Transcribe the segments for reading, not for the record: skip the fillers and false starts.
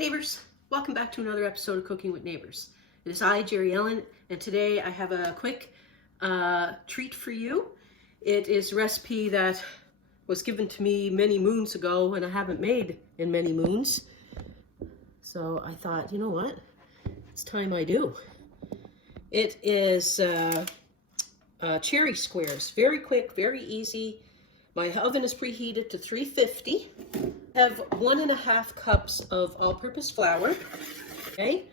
neighbors, welcome back to another episode of Cooking with Neighbors. It is I, Jerri-ellen, and today I have a quick treat for you. It is a recipe that was given to me many moons ago and I haven't made in many moons. So I thought, you know what, it's time I do. It is cherry squares, very quick, very easy. My oven is preheated to 350. I have 1.5 cups of all-purpose flour, okay?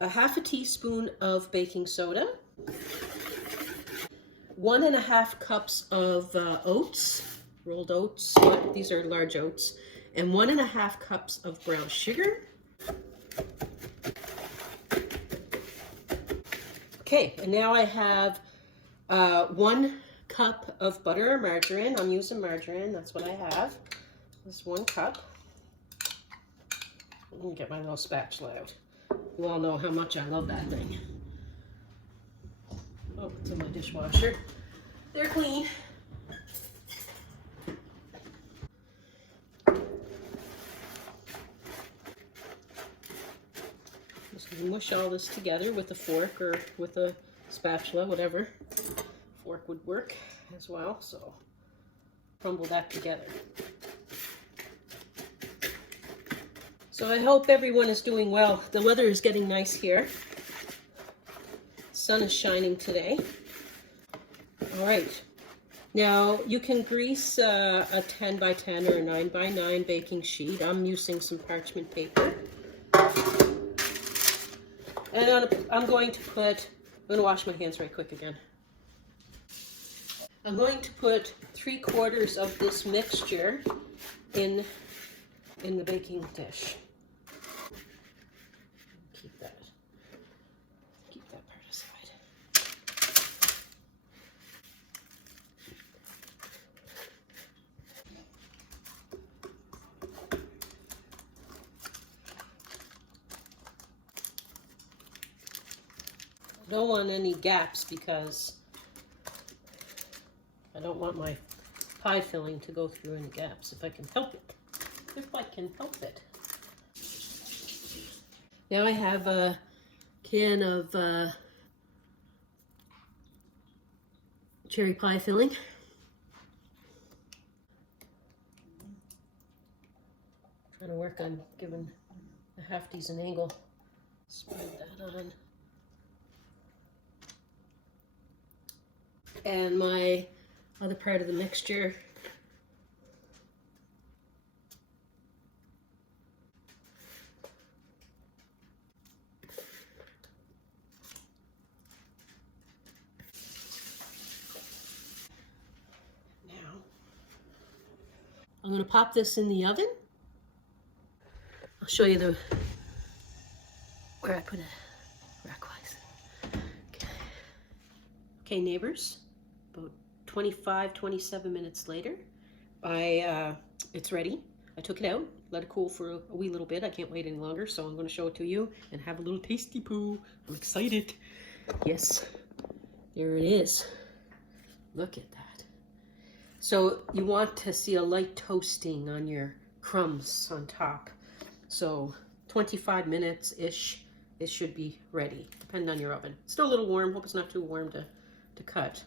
A half a teaspoon of baking soda, 1.5 cups of oats, rolled oats, these are large oats, and 1.5 cups of brown sugar. Okay, and now I have 1 cup of butter or margarine. I'm using margarine, that's what I have. This 1 cup. Let me get my little spatula out. You all know how much I love that thing. Oh, it's in my dishwasher. They're clean. Just gonna mush all this together with a fork or with a spatula, whatever. Fork would work as well, so crumble that together. So I hope everyone is doing well. The weather is getting nice here. The sun is shining today. All right. Now you can grease a 10 by 10 or a 9 by 9 baking sheet. I'm using some parchment paper. And I'm going to wash my hands right quick again. I'm going to put 3/4 of this mixture in the baking dish. Keep that part aside. I don't want any gaps because I don't want my pie filling to go through any gaps if I can help it. If I can help it. Now I have a can of cherry pie filling. Trying to work on giving a half decent angle. Spread that on. And my other part of the mixture. I'm going to pop this in the oven. I'll show you where I put it rack-wise. Okay, neighbors, about 27 minutes later, it's ready. I took it out, let it cool for a wee little bit. I can't wait any longer, so I'm going to show it to you and have a little tasty poo. I'm excited. Yes, there it is. Look at that. So you want to see a light toasting on your crumbs on top. So 25 minutes-ish, it should be ready, depending on your oven. It's still a little warm. Hope it's not too warm to cut.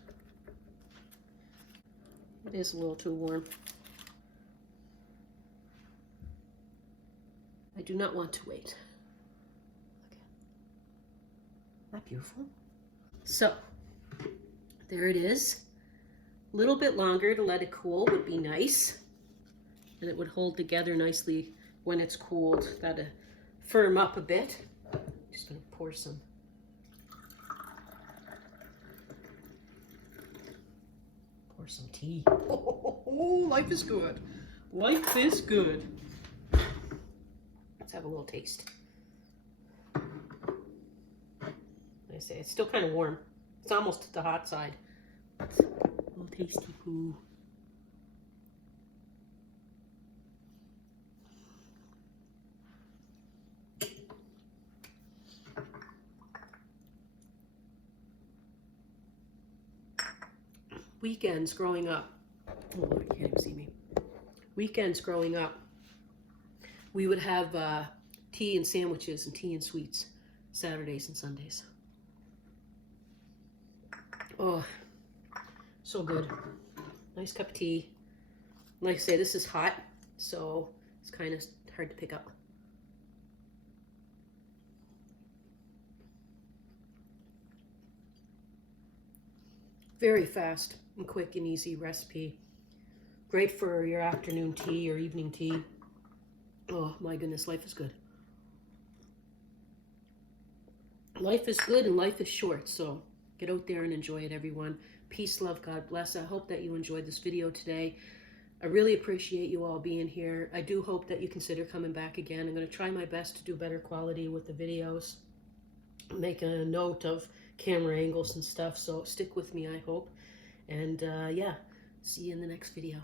It is a little too warm. I do not want to wait. Okay. Isn't that beautiful? So, there it is. A little bit longer to let it cool would be nice. And it would hold together nicely when it's cooled. That'll firm up a bit. I'm just going to pour some. Pour some tea. Oh, life is good. Life is good. Let's have a little taste. Like I say, it's still kind of warm. It's almost to the hot side. Tasty poo. Weekends growing up. Oh, Lord, you can't even see me. Weekends growing up, we would have tea and sandwiches and tea and sweets Saturdays and Sundays. Oh, so good. Nice cup of tea. Like I say, this is hot, so it's kind of hard to pick up. Very fast and quick and easy recipe. Great for your afternoon tea or evening tea. Oh my goodness, life is good. Life is good and life is short, so get out there and enjoy it, everyone. Peace, love, God bless. I hope that you enjoyed this video today. I really appreciate you all being here. I do hope that you consider coming back again. I'm going to try my best to do better quality with the videos. Make a note of camera angles and stuff, so stick with me, I hope. And yeah, see you in the next video.